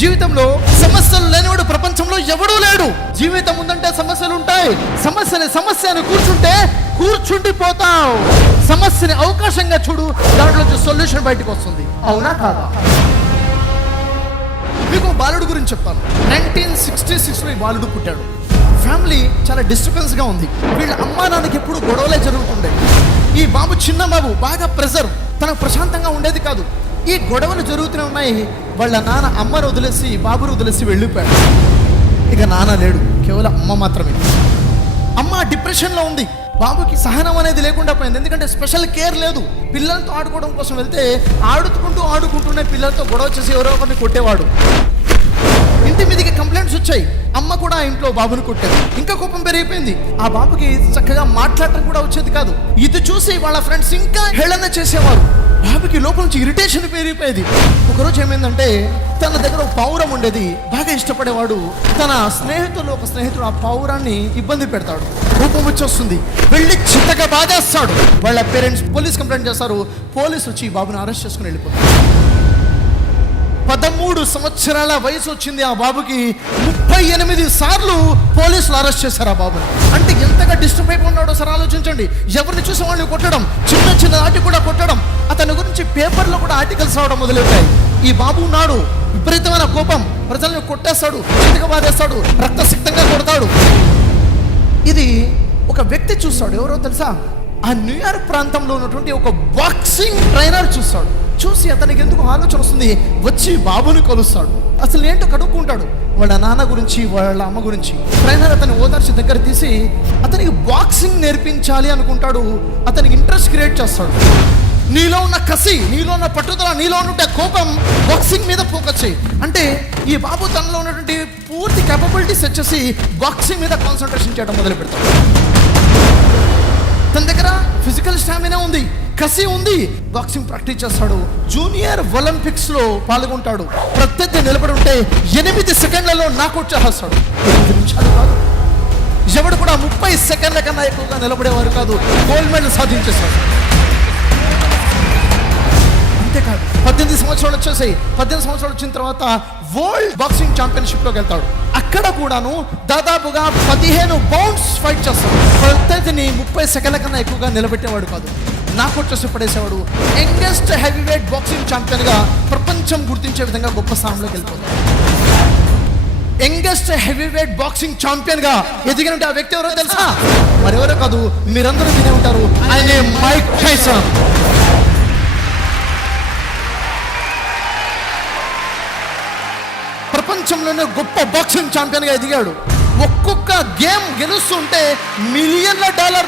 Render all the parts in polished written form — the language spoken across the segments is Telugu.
జీవితంలో సమస్యలు లేనివాడు ప్రపంచంలో ఎవడూ లేడు. జీవితం ఉందంటే సమస్యలు ఉంటాయి. సమస్యని కూర్చుండిపోతావు. సమస్యని అవకాశంగా చూడు, దాంట్లో సొల్యూషన్ బయటకు వస్తుంది. అవునా కాదా? మీకు బాలుడు గురించి చెప్తాను. 1966లో ఈ బాలుడు పుట్టాడు. ఫ్యామిలీ చాలా డిస్టర్బెన్స్గా ఉంది. వీళ్ళ అమ్మా నాన్నకి ఎప్పుడు గొడవలే జరుగుతుండే. ఈ బాబు చిన్న బాబు బాగా ప్రెజర్, తనకు ప్రశాంతంగా ఉండేది కాదు. ఈ గొడవలు జరుగుతూనే ఉన్నాయి. వాళ్ళ నాన్న అమ్మను వదిలేసి బాబును వదిలేసి వెళ్ళిపోయాడు. ఇక నాన్న లేడు, కేవలం అమ్మ మాత్రమే. అమ్మ డిప్రెషన్లో ఉంది. బాబుకి సహనం అనేది లేకుండా పోయింది. ఎందుకంటే స్పెషల్ కేర్ లేదు. పిల్లలతో ఆడుకోవడం కోసం వెళ్తే ఆడుకుంటూనే పిల్లలతో గొడవ చేసి ఎవరో ఒకరిని కొట్టేవాడు. ఇంటి మీదకి కంప్లైంట్స్ వచ్చాయి. అమ్మ కూడా ఇంట్లో బాబుని కొట్టేది. ఇంకా కోపం పెరిగిపోయింది. ఆ బాబుకి చక్కగా మాట్లాడటం కూడా వచ్చేది కాదు. ఇది చూసి వాళ్ళ ఫ్రెండ్స్ ఇంకా హేళన చేసేవారు. బాబుకి లోపల నుంచి ఇరిటేషన్ పెరిగిపోయేది. ఒకరోజు ఏమైందంటే, తన దగ్గర ఒక పావురం ఉండేది, బాగా ఇష్టపడేవాడు. తన ఒక స్నేహితుడు ఆ పావురాన్ని ఇబ్బంది పెడతాడు. కోపం వచ్చేస్తుంది, వెళ్ళి చిత్తగా బాధేస్తాడు. వాళ్ళ పేరెంట్స్ పోలీస్ కంప్లైంట్ చేస్తారు. పోలీసు వచ్చి బాబుని అరెస్ట్ చేసుకుని వెళ్ళిపోతారు. 13 సంవత్సరాల వయసు వచ్చింది ఆ బాబుకి. 38 సార్లు పోలీసులు అరెస్ట్ చేశారు ఆ బాబుని. అంటే ఎంతగా డిస్టర్బ్ అయిపోయినాడో సార్ ఆలోచించండి. ఎవరిని చూసే వాళ్ళని కొట్టడం, చిన్న ఆటి కూడా కొట్టడం, అతని గురించి పేపర్లో కూడా ఆర్టికల్స్ రావడం మొదలెట్టాయి. ఈ బాబు ఉన్నాడు, విపరీతమైన కోపం, ప్రజలను కొట్టేస్తాడు, చేతిగా బాధేస్తాడు, రక్తసిక్తంగా కొడతాడు. ఇది ఒక వ్యక్తి చూస్తాడు. ఎవరో తెలుసా? ఆ న్యూయార్క్ ప్రాంతంలో ఉన్నటువంటి ఒక బాక్సింగ్ ట్రైనర్ చూస్తాడు. చూసి అతనికి ఎందుకు ఆలోచన వస్తుంది, వచ్చి బాబుని కొలుస్తాడు. అసలు ఏంటో కడుక్కుంటాడు, వాళ్ళ నాన్న గురించి, వాళ్ళ అమ్మ గురించి. ట్రైనర్ అతని ఓదార్చి దగ్గర తీసి అతనికి బాక్సింగ్ నేర్పించాలి అనుకుంటాడు. అతనికి ఇంట్రెస్ట్ క్రియేట్ చేస్తాడు. నీలో ఉన్న కసి, నీలో ఉన్న పట్టుదల, నీలో ఉన్న కోపం బాక్సింగ్ మీద ఫోకస్ చేయి అంటే, ఈ బాబు తనలో ఉన్నటువంటి పూర్తి కేపబిలిటీస్ వచ్చేసి బాక్సింగ్ మీద కాన్సన్ట్రేషన్ చేయడం మొదలు పెడతాడు. తన దగ్గర ఫిజికల్ స్టామినా ఉంది, కసి ఉంది. బాక్సింగ్ ప్రాక్టీస్ చేస్తాడు. జూనియర్ ఒలింపిక్స్ లో పాల్గొంటాడు. ప్రత్యర్థి నిలబడి ఉంటే 8 సెకండ్లలో నాకౌట్ చేస్తాడు. 8 నిమిషాలు కాదు, ఎవడు కూడా 30 సెకండ్ల కన్నా ఎక్కువగా నిలబడేవారు కాదు. గోల్డ్ మెడల్ సాధించేస్తాడు. అంతేకాదు, 18 సంవత్సరాలు వచ్చేసాయి. 18 సంవత్సరాలు వచ్చిన తర్వాత వరల్డ్ బాక్సింగ్ ఛాంపియన్షిప్ లోకి వెళ్తాడు. అక్కడ కూడాను దాదాపుగా 15 బౌండ్స్ ఫైట్ చేస్తాడు. ప్రత్యర్థిని 30 సెకండ్ల కన్నా ఎక్కువగా నిలబెట్టేవాడు కాదు, నాకౌట్ చేసి పడేసేవాడు. Youngest heavy weight boxing champion గా ప్రపంచం గుర్తించే విధంగా గొప్ప స్థానంలోకి వెళ్ళిపోతాడు. Youngest heavy weight boxing champion గా ఎదిగిన ఆ వ్యక్తి ఎవరో తెలుసా? మరెవరో కాదు, మీరందరూ వినే ఉంటారు. ఆయన మైక్ టైసన్. ప్రపంచంలోనే గొప్ప బాక్సింగ్ ఛాంపియన్ గా ఎదిగాడు. ఒక్కొక్క గేమ్ గెలుస్తుంటే $మిలియన్ల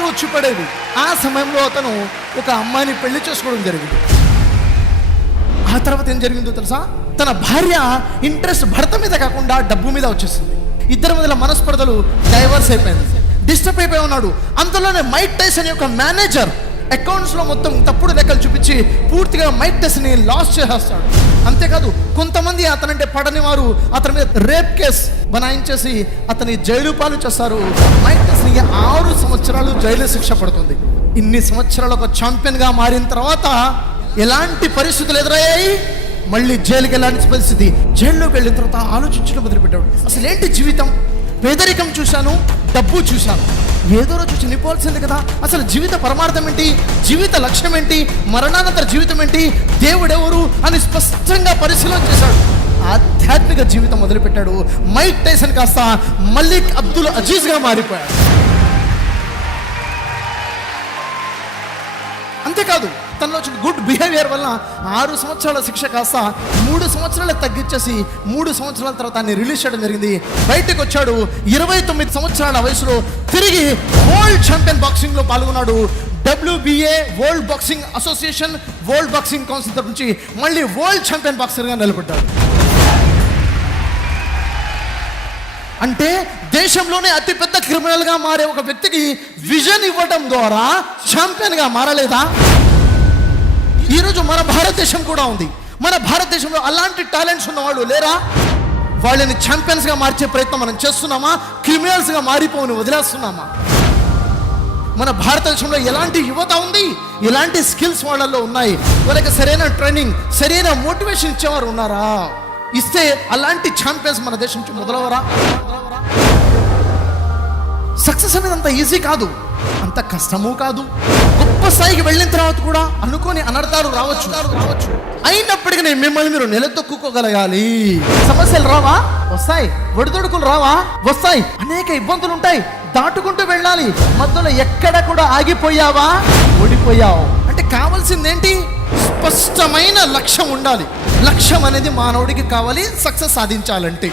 వచ్చి పడేది. ఆ సమయంలో అతను ఒక అమ్మాయిని పెళ్లి చేసుకోవడం జరిగింది. ఆ తర్వాత ఏం జరిగిందో తెలుసా? తన భార్య ఇంట్రెస్ట్ భర్త మీద కాకుండా డబ్బు మీద వచ్చేసింది. ఇద్దరి మధ్యలో మనస్పర్ధలు, డైవర్స్ అయిపోయింది. డిస్టర్బ్ అయిపోయి ఉన్నాడు. అంతలోనే మైక్ టైసన్ యొక్క మేనేజర్ అకౌంట్స్లో మొత్తం తప్పుడు లెక్కలు చూపించి పూర్తిగా మైక్ టైసన్ని లాస్ చేసేస్తాడు. అంతేకాదు, కొంతమంది అతనంటే పడని వారు అతని మీద రేప్ కేసు బనాయించేసి అతని జైలు పాలు చేస్తారు. మైక్ టైసన్కి 6 సంవత్సరాలు జైలు శిక్ష పడుతుంది. ఇన్ని సంవత్సరాలు ఒక ఛాంపియన్గా మారిన తర్వాత ఎలాంటి పరిస్థితులు ఎదురయ్యాయి? మళ్ళీ జైలుకి వెళ్ళాల్సిన పరిస్థితి. జైల్లోకి వెళ్ళిన తర్వాత ఆలోచించడం మొదలుపెట్టాడు. అసలు ఏంటి జీవితం? పేదరికం చూశాను, డబ్బు చూశాను, ఏదో రోజు చనిపోవాల్సింది కదా. అసలు జీవిత పరమార్థం ఏంటి? జీవిత లక్ష్యం ఏంటి? మరణానంతర జీవితం ఏంటి? దేవుడెవరు అని స్పష్టంగా పరిశీలన చేశాడు. ఆధ్యాత్మిక జీవితం మొదలుపెట్టాడు. మైక్ టైసన్ కాస్త మలిక్ అబ్దుల్ అజీజ్గా మారిపోయాడు. అంతేకాదు, తనలో వచ్చిన గుడ్ బిహేవియర్ వల్ల 6 సంవత్సరాల శిక్ష కాస్త 3 సంవత్సరాలు తగ్గించేసి 3 సంవత్సరాల తర్వాత ఆయన రిలీజ్ చేయడం జరిగింది. బయటకు వచ్చాడు. 29 సంవత్సరాల వయసులో తిరిగి వరల్డ్ ఛాంపియన్ బాక్సింగ్ లో పాల్గొన్నాడు. WBA world boxing association, world boxing council తరఫు నుంచి మళ్ళీ వరల్డ్ ఛాంపియన్ బాక్సర్గా నిలబడ్డాడు. అంటే దేశంలోనే అతిపెద్ద క్రిమినల్ గా మారే ఒక వ్యక్తికి విజన్ ఇవ్వడం ద్వారా ఛాంపియన్ గా మారలేదా? ఈరోజు మన భారతదేశం కూడా ఉంది. మన భారతదేశంలో అలాంటి టాలెంట్స్ ఉన్నవాళ్ళు లేరా? వాళ్ళని ఛాంపియన్స్ గా మార్చే ప్రయత్నం మనం చేస్తున్నామా? క్రిమినల్స్ గా మారిపోని వదిలేస్తున్నామా? మన భారతదేశంలో ఎలాంటి యువత ఉంది, ఎలాంటి స్కిల్స్ వాళ్ళల్లో ఉన్నాయి? వాళ్ళకి సరైన ట్రైనింగ్, సరైన మోటివేషన్ ఇచ్చేవారు ఉన్నారా? ఇస్తే అలాంటి ఛాంపియన్స్ మన దేశం నుంచి మొదలవరా? సక్సెస్ అనేది అంత ఈజీ కాదు, అంత కష్టము కాదు. గొప్ప స్థాయికి వెళ్ళిన తర్వాత కూడా అనుకోని అనర్థాలు రావచ్చు. అయినప్పటికీ నేను మిమ్మల్ని మీరు నిలదొక్కుకోగలగాలి. సమస్యలు రావా? వస్తాయి. ఒడిదొడుకులు రావా? వస్తాయి. అనేక ఇబ్బందులు ఉంటాయి, దాటుకుంటూ వెళ్ళాలి. మధ్యలో ఎక్కడ కూడా ఆగిపోయావా? ఓడిపోయావు. అంటే కావాల్సింది ఏంటి? స్పష్టమైన లక్ష్యం ఉండాలి. లక్ష్యం అనేది మానవుడికి కావాలి సక్సెస్ సాధించాలంటే.